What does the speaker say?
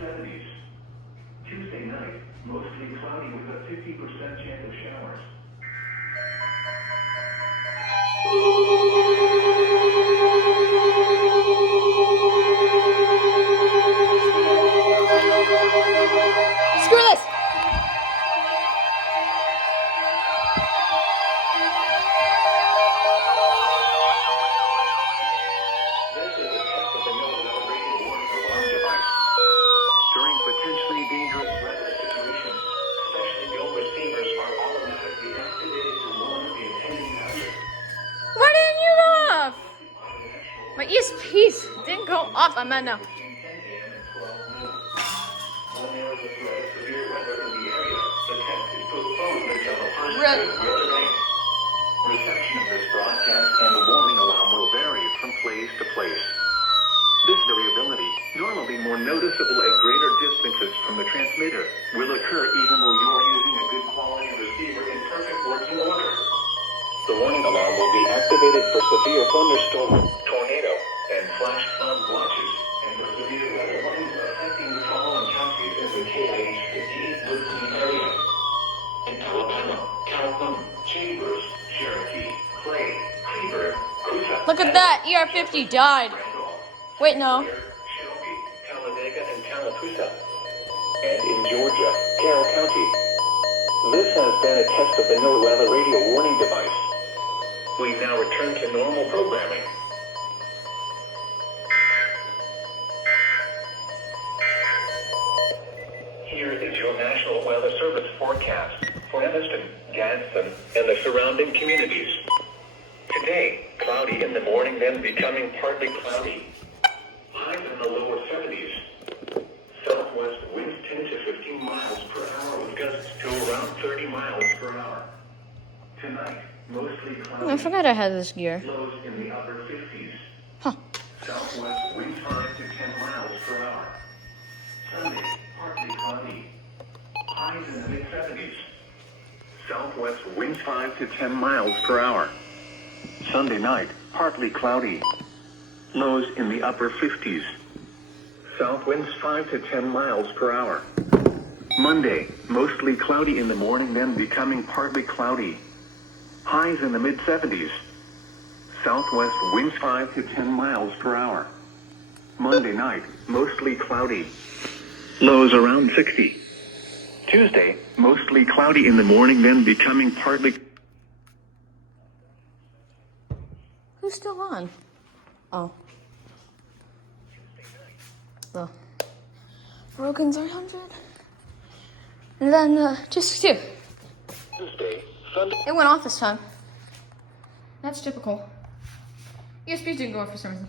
mid-70s. Tuesday night, mostly cloudy with a 50% chance of showers. Screw this! This is a test of the no-weather radio warning alarm device. During potentially dangerous weather situations, specially built receivers are automatically activated to warn the attending hazard. Why didn't you go off? My ESPs didn't go off. I'm at now. Between 10 a.m. and 12 noon. When there is a threat of severe weather in the area, the test is postponed until the first Right. good weather day. Reception of this broadcast and the warning alarm will vary from place to place. This variability, normally more noticeable at greater distances from the transmitter, will occur even though you are using a good quality receiver in perfect working order. The warning alarm will be activated for severe thunderstorm, tornado, and flash flood watches, and for severe weather warnings affecting the following counties in the KH-58 listening area. In Alabama, Calhoun, Chambers, Cherokee, Clay, Cleburne, Coosa, Look at that. ER50 died. Randolph, Wait, no. Shelby, Talladega, and Tallapoosa. And in Georgia, Carroll County. This has been a test of the no-weather radio warning device. We now return to normal programming. Here is your National Weather Service forecast for Evanston, Gadsden, and the surrounding communities. Today, cloudy in the morning, then becoming partly cloudy. Highs in the lower 70s. Southwest winds 10 to 15 miles per hour with gusts to around 30 miles per hour. Tonight, mostly cloudy. I forgot I had this gear. Lows in the upper 50s. Huh. Southwest winds 5 to 10 miles per hour. Sunday, partly cloudy. Highs in the mid-70s. Southwest winds 5 to 10 miles per hour. Sunday night, partly cloudy. Lows in the upper 50s. South winds 5 to 10 miles per hour. Monday, mostly cloudy in the morning, then becoming partly cloudy. Highs in the mid-70s. Southwest winds 5 to 10 miles per hour. Monday night, mostly cloudy. Lows around 60. Tuesday, mostly cloudy in the morning, then becoming partly... Who's still on? Oh. The Rogan's 100. And then 262. Tuesday, Sunday... It went off this time. That's typical. ESPs didn't go off for some reason.